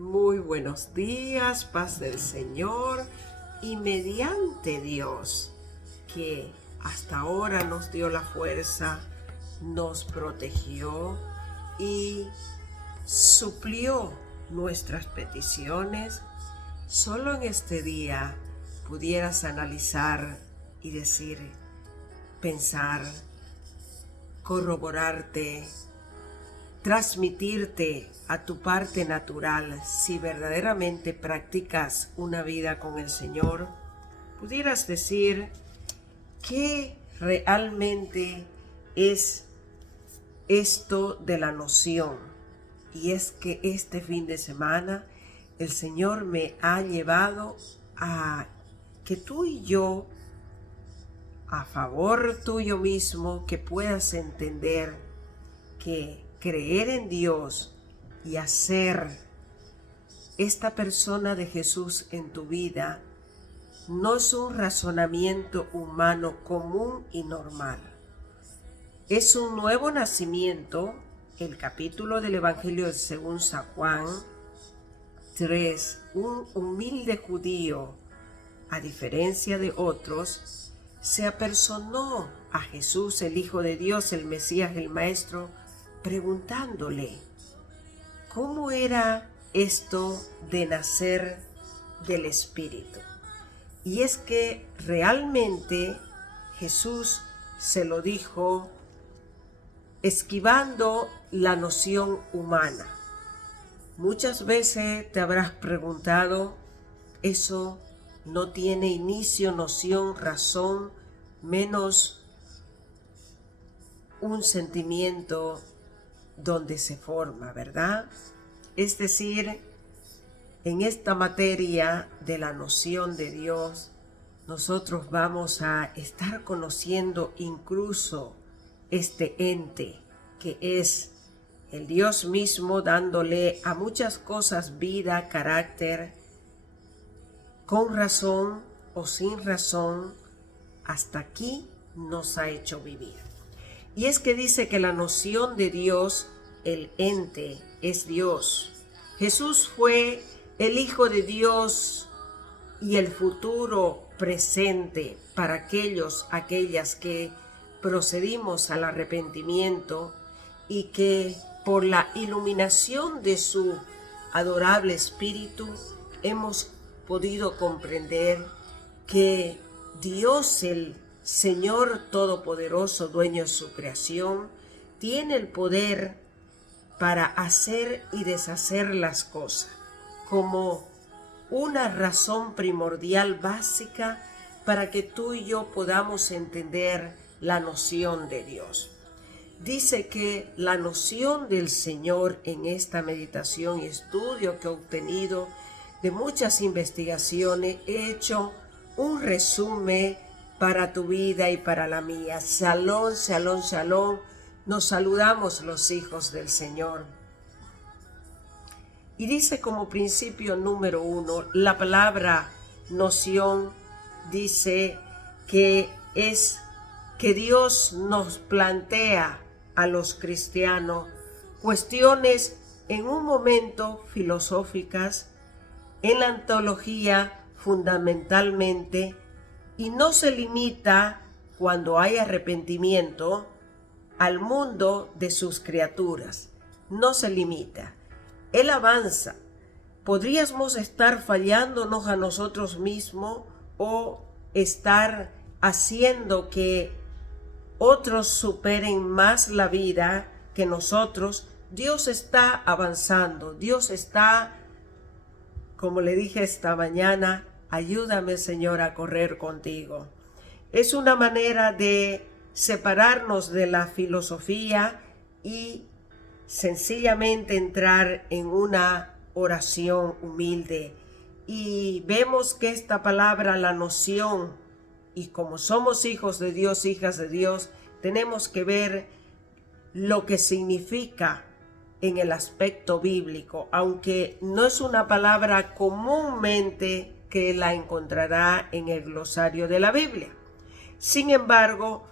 Muy buenos días, paz del Señor y mediante Dios que hasta ahora nos dio la fuerza, nos protegió y suplió nuestras peticiones. Solo en este día pudieras analizar y decir, pensar, corroborarte, transmitirte a tu parte natural si verdaderamente practicas una vida con el Señor. Pudieras decir qué realmente es esto de la noción. Y es que este fin de semana el Señor me ha llevado a que tú y yo, a favor tuyo mismo, que puedas entender que creer en Dios y hacer esta persona de Jesús en tu vida no es un razonamiento humano común y normal. Es un nuevo nacimiento. El capítulo del Evangelio según San Juan 3, un humilde judío, a diferencia de otros, se apersonó a Jesús, el Hijo de Dios, el Mesías, el Maestro, preguntándole, ¿cómo era esto de nacer del Espíritu? Y es que realmente Jesús se lo dijo esquivando la noción humana. Muchas veces te habrás preguntado, eso no tiene inicio, noción, razón, menos un sentimiento donde se forma, ¿verdad? Es decir, en esta materia de la noción de Dios, nosotros vamos a estar conociendo incluso este ente que es el Dios mismo, dándole a muchas cosas vida, carácter, con razón o sin razón, hasta aquí nos ha hecho vivir. Y es que dice que la noción de Dios, el ente, es Dios. Jesús fue el Hijo de Dios y el futuro presente para aquellas que procedimos al arrepentimiento y que por la iluminación de su adorable Espíritu hemos podido comprender que Dios, el Señor Todopoderoso, dueño de su creación, tiene el poder para hacer y deshacer las cosas, como una razón primordial básica para que tú y yo podamos entender la noción de Dios. Dice que la noción del Señor en esta meditación y estudio que he obtenido de muchas investigaciones, he hecho un resumen para tu vida y para la mía. Shalom, shalom, shalom. Nos saludamos los hijos del Señor. Y dice como principio número 1, la palabra noción dice que es que Dios nos plantea a los cristianos cuestiones en un momento filosóficas, en la antología fundamentalmente, y no se limita cuando hay arrepentimiento al mundo de sus criaturas, no se limita. Él avanza. Podríamos estar fallándonos a nosotros mismos o estar haciendo que otros superen más la vida que nosotros. Dios está avanzando. Dios está, como le dije esta mañana, ayúdame, Señor, a correr contigo. Es una manera de separarnos de la filosofía y sencillamente entrar en una oración humilde. Y vemos que esta palabra, la noción, y como somos hijos de Dios, hijas de Dios, tenemos que ver lo que significa en el aspecto bíblico, aunque no es una palabra comúnmente que la encontrará en el glosario de la Biblia. Sin embargo,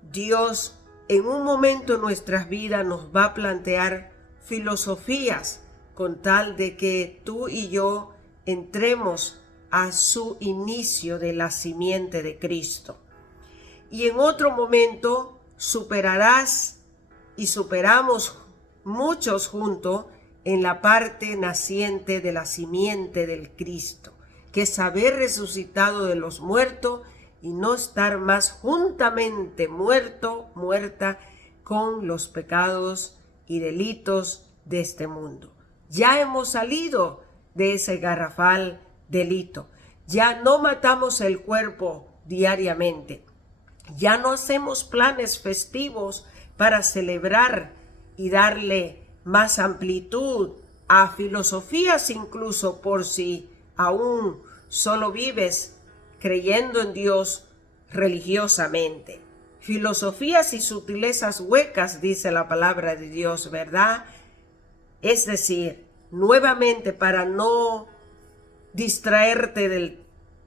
Dios en un momento en nuestras vidas nos va a plantear filosofías con tal de que tú y yo entremos a su inicio de la simiente de Cristo. Y en otro momento superarás y superamos muchos juntos en la parte naciente de la simiente del Cristo, que es haber resucitado de los muertos y no estar más juntamente muerta con los pecados y delitos de este mundo. Ya hemos salido de ese garrafal delito. Ya no matamos el cuerpo diariamente. Ya no hacemos planes festivos para celebrar y darle más amplitud a filosofías, incluso por si aún solo vives creyendo en Dios religiosamente. Filosofías y sutilezas huecas, dice la palabra de Dios, ¿verdad? Es decir, nuevamente, para no distraerte del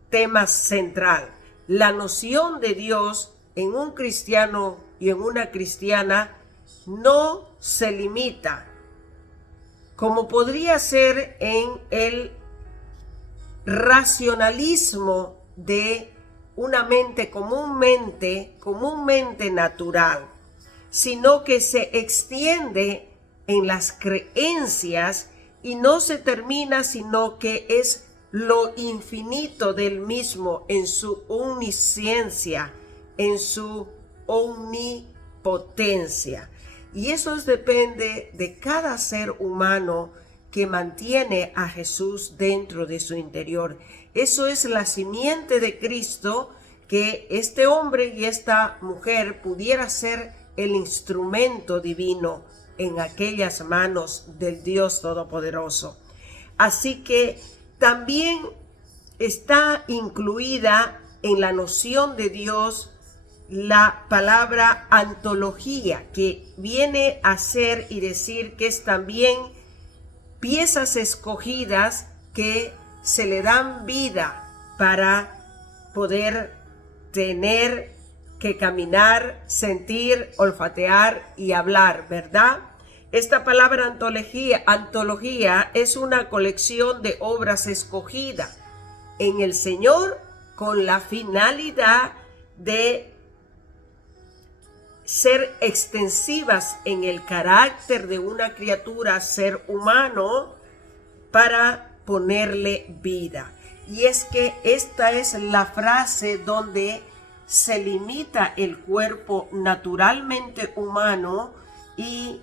tema central, la noción de Dios en un cristiano y en una cristiana no se limita, como podría ser en el racionalismo de una mente comúnmente natural, sino que se extiende en las creencias y no se termina, sino que es lo infinito del mismo en su omnisciencia, en su omnipotencia. Y eso depende de cada ser humano que mantiene a Jesús dentro de su interior. Eso es la simiente de Cristo, que este hombre y esta mujer pudiera ser el instrumento divino en aquellas manos del Dios Todopoderoso. Así que también está incluida en la noción de Dios la palabra antología, que viene a ser y decir que es también piezas escogidas que se le dan vida para poder tener que caminar, sentir, olfatear y hablar, ¿verdad? Esta palabra antología es una colección de obras escogidas en el Señor con la finalidad de ser extensivas en el carácter de una criatura, ser humano, para ponerle vida. Y es que esta es la frase donde se limita el cuerpo naturalmente humano y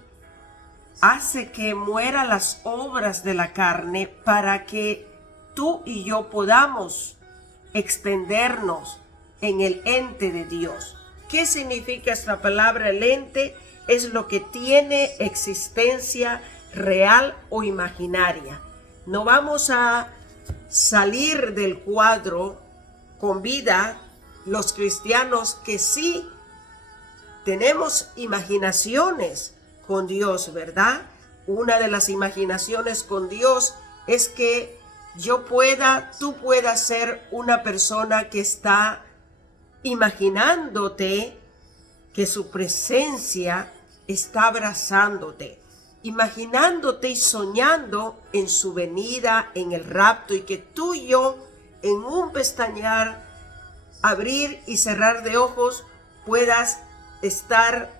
hace que mueran las obras de la carne para que tú y yo podamos extendernos en el ente de Dios. ¿Qué significa esta palabra? El ente es lo que tiene existencia real o imaginaria. No vamos a salir del cuadro con vida los cristianos que sí tenemos imaginaciones con Dios, ¿verdad? Una de las imaginaciones con Dios es que tú puedas ser una persona que está imaginándote que su presencia está abrazándote, imaginándote y soñando en su venida, en el rapto, y que tú y yo en un pestañear, abrir y cerrar de ojos, puedas estar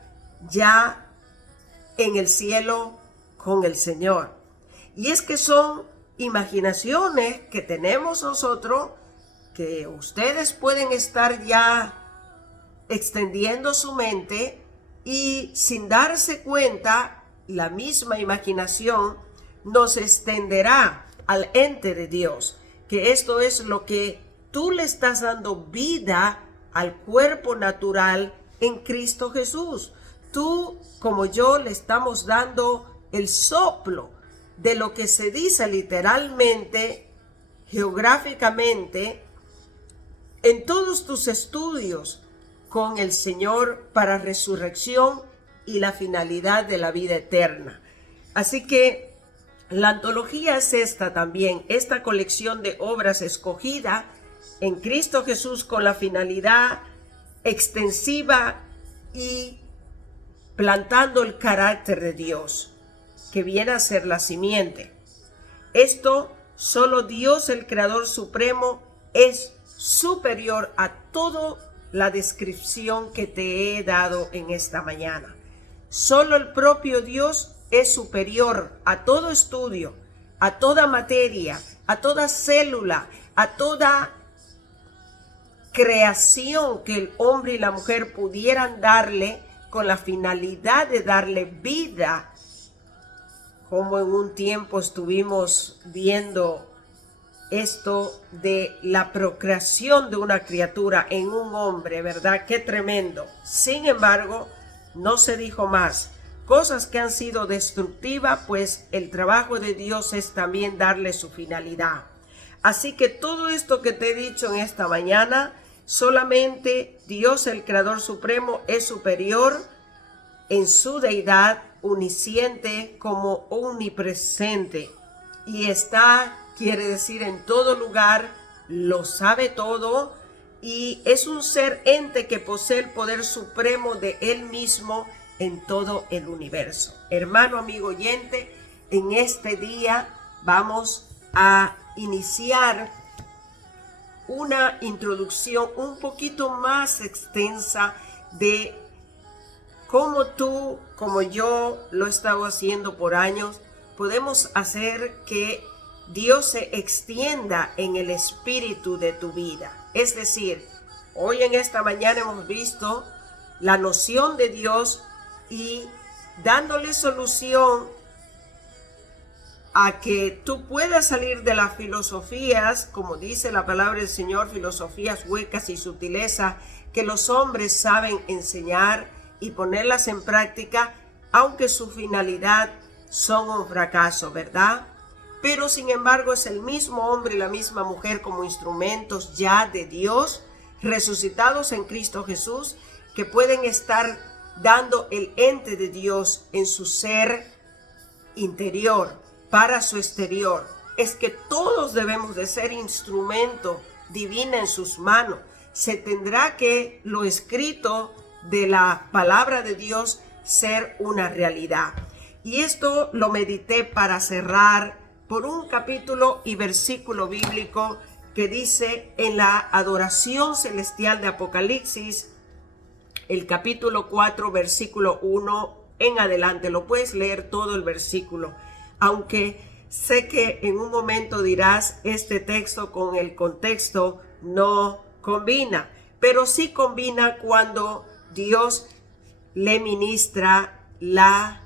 ya en el cielo con el Señor. Y es que son imaginaciones que tenemos nosotros, que ustedes pueden estar ya extendiendo su mente y sin darse cuenta, la misma imaginación nos extenderá al ente de Dios, que esto es lo que tú le estás dando vida al cuerpo natural en Cristo Jesús. Tú, como yo, le estamos dando el soplo de lo que se dice literalmente, geográficamente, en todos tus estudios con el Señor para resurrección y la finalidad de la vida eterna. Así que la antología es esta también, esta colección de obras escogida en Cristo Jesús con la finalidad extensiva y plantando el carácter de Dios. que viene a ser la simiente. Esto solo Dios, el Creador Supremo, es superior a toda la descripción que te he dado en esta mañana. Solo el propio Dios es superior a todo estudio, a toda materia, a toda célula, a toda creación que el hombre y la mujer pudieran darle con la finalidad de darle vida, como en un tiempo estuvimos viendo esto de la procreación de una criatura en un hombre, ¿verdad? Qué tremendo. Sin embargo, no se dijo más. Cosas que han sido destructivas, pues el trabajo de Dios es también darle su finalidad. Así que todo esto que te he dicho en esta mañana, solamente Dios, el Creador Supremo, es superior en su deidad, omnisciente como omnipresente. Y está, quiere decir, en todo lugar, lo sabe todo, y es un ser ente que posee el poder supremo de él mismo en todo el universo. Hermano, amigo oyente, en este día vamos a iniciar una introducción un poquito más extensa de cómo tú, como yo lo he estado haciendo por años, podemos hacer que Dios se extienda en el espíritu de tu vida. Es decir, hoy en esta mañana hemos visto la noción de Dios y dándole solución a que tú puedas salir de las filosofías, como dice la palabra del Señor, filosofías huecas y sutilezas que los hombres saben enseñar y ponerlas en práctica, aunque su finalidad son un fracaso, ¿verdad? Pero sin embargo es el mismo hombre y la misma mujer como instrumentos ya de Dios, resucitados en Cristo Jesús, que pueden estar dando el ente de Dios en su ser interior para su exterior. Es que todos debemos de ser instrumento divino en sus manos. Se tendrá que lo escrito de la palabra de Dios ser una realidad. Y esto lo medité para cerrar por un capítulo y versículo bíblico que dice en la adoración celestial de Apocalipsis, el capítulo 4, versículo 1 en adelante. Lo puedes leer todo el versículo, aunque sé que en un momento dirás, este texto con el contexto no combina, pero sí combina cuando Dios le ministra la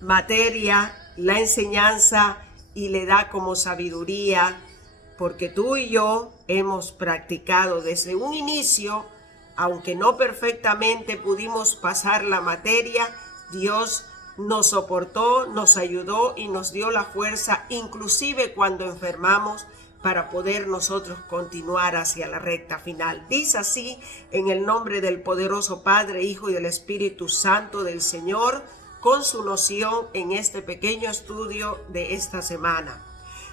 materia, la enseñanza y le da como sabiduría, porque tú y yo hemos practicado desde un inicio, aunque no perfectamente pudimos pasar la materia. Dios nos soportó, nos ayudó y nos dio la fuerza, inclusive cuando enfermamos, para poder nosotros continuar hacia la recta final. Dice así, en el nombre del poderoso Padre, Hijo y del Espíritu Santo del Señor, con su noción en este pequeño estudio de esta semana.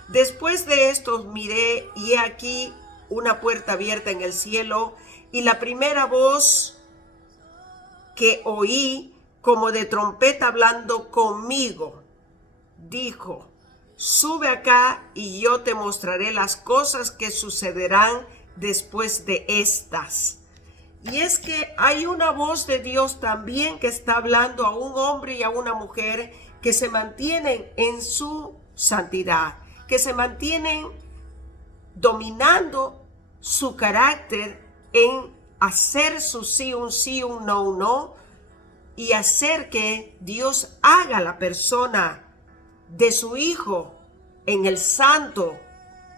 Después de esto miré, y he aquí una puerta abierta en el cielo, y la primera voz que oí como de trompeta hablando conmigo, dijo: sube acá y yo te mostraré las cosas que sucederán después de estas. Y es que hay una voz de Dios también que está hablando a un hombre y a una mujer que se mantienen en su santidad, que se mantienen dominando su carácter en hacer su sí, un no, y hacer que Dios haga la persona de su Hijo en el santo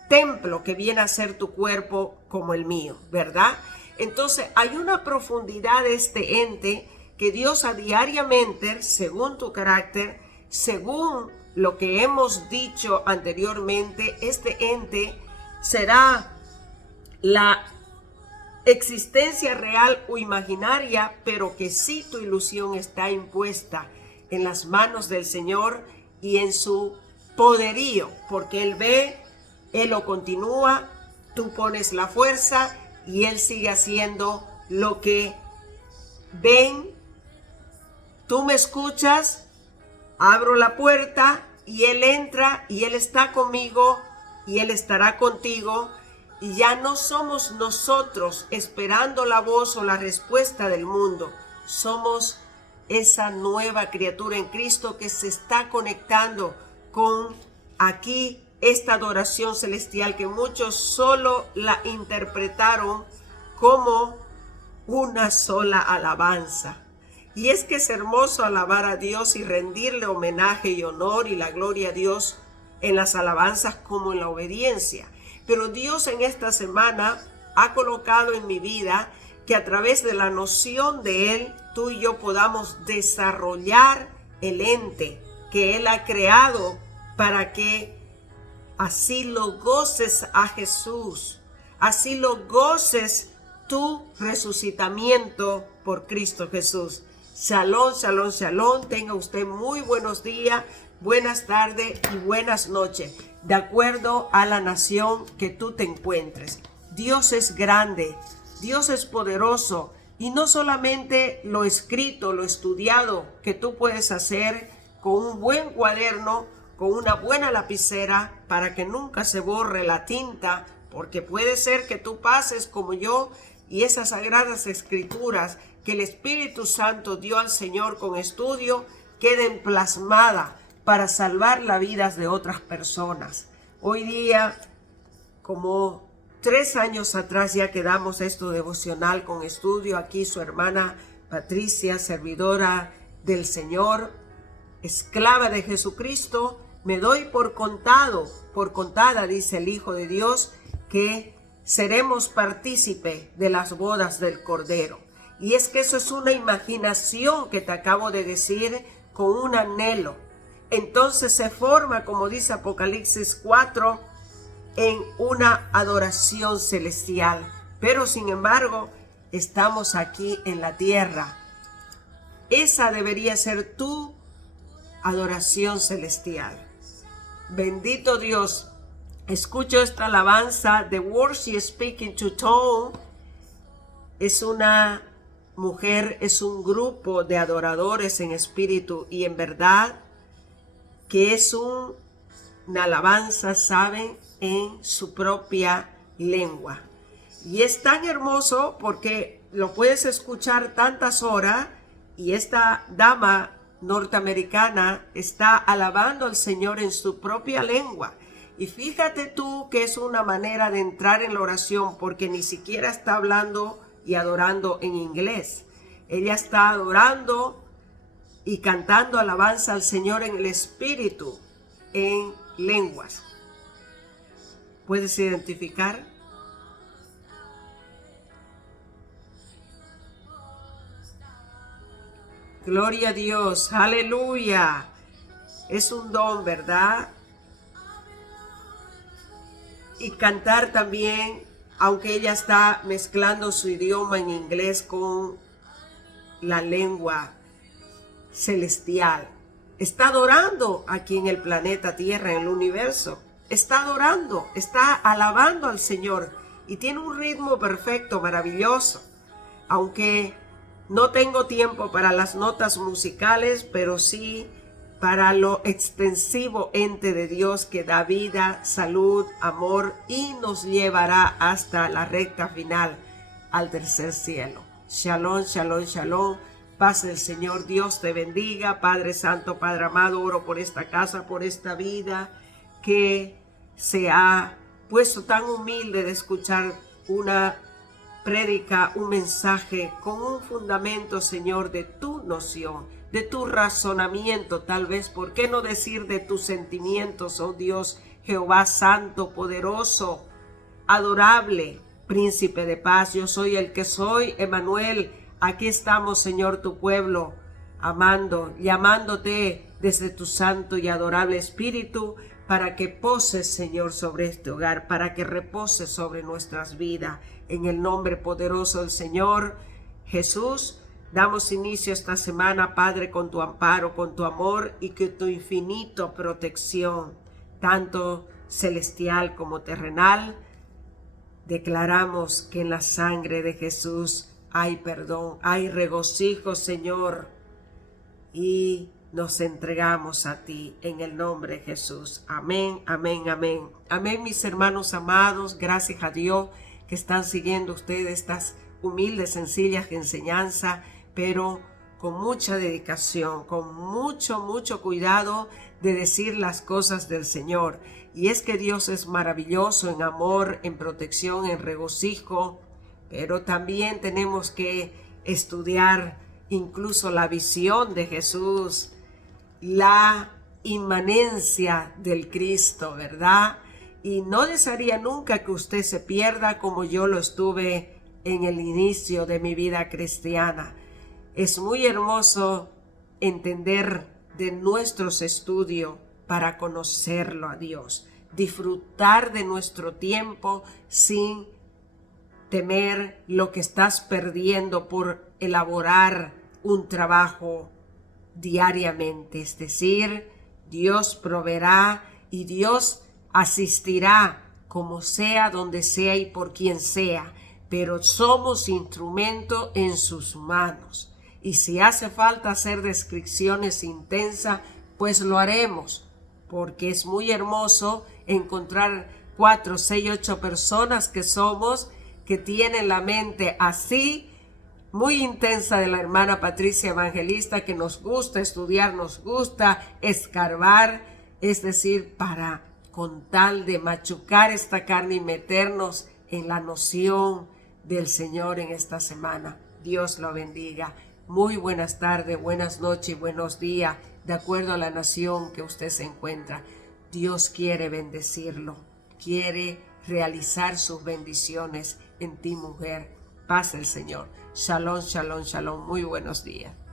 templo que viene a ser tu cuerpo como el mío, ¿verdad? Entonces hay una profundidad de este ente que Dios a diariamente, según tu carácter, según lo que hemos dicho anteriormente, este ente será la existencia real o imaginaria, pero que sí tu ilusión está impuesta en las manos del Señor y en su poderío, porque Él ve, Él lo continúa, tú pones la fuerza y Él sigue haciendo lo que ven. Tú me escuchas, Abro la puerta y Él entra y Él está conmigo y Él estará contigo. Y ya no somos nosotros esperando la voz o la respuesta del mundo. Somos esa nueva criatura en Cristo que se está conectando con aquí esta adoración celestial que muchos solo la interpretaron como una sola alabanza. Y es que es hermoso alabar a Dios y rendirle homenaje y honor y la gloria a Dios en las alabanzas como en la obediencia. Pero Dios en esta semana ha colocado en mi vida que a través de la noción de Él, tú y yo podamos desarrollar el ente que Él ha creado para que así lo goces a Jesús, así lo goces tu resucitamiento por Cristo Jesús. Shalom, shalom, shalom. Tenga usted muy buenos días, buenas tardes y buenas noches, de acuerdo a la nación que tú te encuentres. Dios es grande, Dios es poderoso, y no solamente lo escrito, lo estudiado que tú puedes hacer con un buen cuaderno, con una buena lapicera, para que nunca se borre la tinta, porque puede ser que tú pases como yo y esas sagradas escrituras que el Espíritu Santo dio al Señor con estudio queden plasmadas para salvar las vidas de otras personas. Hoy día, como 3 años atrás, ya quedamos esto devocional con estudio. Aquí su hermana Patricia, servidora del Señor, esclava de Jesucristo, me doy por contada, dice el Hijo de Dios, que seremos partícipe de las bodas del Cordero. Y es que eso es una imaginación que te acabo de decir con un anhelo. Entonces se forma, como dice Apocalipsis 4, en una adoración celestial. Pero sin embargo, estamos aquí en la tierra. Esa debería ser tu adoración celestial. Bendito Dios. Escucho esta alabanza. The Worship Speaking to Tone es una mujer, es un grupo de adoradores en espíritu y en verdad, que es una alabanza, ¿saben?, en su propia lengua. Y es tan hermoso porque lo puedes escuchar tantas horas, y esta dama norteamericana está alabando al Señor en su propia lengua. Y fíjate tú que es una manera de entrar en la oración, porque ni siquiera está hablando y adorando en inglés. Ella está adorando y cantando alabanza al Señor en el Espíritu, en lenguas. ¿Puedes identificar? Gloria a Dios, aleluya. Es un don, ¿verdad? Y cantar también, aunque ella está mezclando su idioma en inglés con la lengua celestial. Está adorando aquí en el planeta Tierra, en el universo. Está adorando, está alabando al Señor y tiene un ritmo perfecto, maravilloso. Aunque no tengo tiempo para las notas musicales, pero sí para lo extensivo ente de Dios que da vida, salud, amor y nos llevará hasta la recta final, al tercer cielo. Shalom, shalom, shalom. Paz del Señor, Dios te bendiga. Padre Santo, Padre amado, oro por esta casa, por esta vida que se ha puesto tan humilde de escuchar una prédica, un mensaje con un fundamento, Señor, de tu noción, de tu razonamiento, tal vez, ¿por qué no decir de tus sentimientos, oh Dios, Jehová Santo, poderoso, adorable, príncipe de paz? Yo soy el que soy, Emmanuel. Aquí estamos, Señor, tu pueblo, amando, llamándote desde tu santo y adorable Espíritu, para que poses, Señor, sobre este hogar, para que reposes sobre nuestras vidas. En el nombre poderoso del Señor Jesús, damos inicio esta semana, Padre, con tu amparo, con tu amor y con tu infinita protección, tanto celestial como terrenal. Declaramos que en la sangre de Jesús hay perdón, hay regocijo, Señor, y nos entregamos a ti en el nombre de Jesús. Amén, amén, amén. Amén, mis hermanos amados. Gracias a Dios que están siguiendo ustedes estas humildes, sencillas enseñanzas, pero con mucha dedicación, con mucho cuidado de decir las cosas del Señor. Y es que Dios es maravilloso en amor, en protección, en regocijo, pero también tenemos que estudiar incluso la visión de Jesús, la inmanencia del Cristo, ¿verdad? Y no desearía nunca que usted se pierda como yo lo estuve en el inicio de mi vida cristiana. Es muy hermoso entender de nuestros estudios para conocerlo a Dios, disfrutar de nuestro tiempo sin temer lo que estás perdiendo por elaborar un trabajo diariamente. Es decir, Dios proveerá y Dios asistirá como sea, donde sea y por quien sea, pero somos instrumento en sus manos. Y si hace falta hacer descripciones intensas, pues lo haremos, porque es muy hermoso encontrar 4, 6, 8 personas que somos, que tienen la mente así, muy intensa, de la hermana Patricia Evangelista, que nos gusta estudiar, nos gusta escarbar, es decir, para con tal de machucar esta carne y meternos en la noción del Señor en esta semana. Dios lo bendiga. Muy buenas tardes, buenas noches y buenos días, de acuerdo a la nación que usted se encuentra. Dios quiere bendecirlo, quiere realizar sus bendiciones en ti, mujer. Paz el Señor. Shalom, shalom, shalom. Muy buenos días.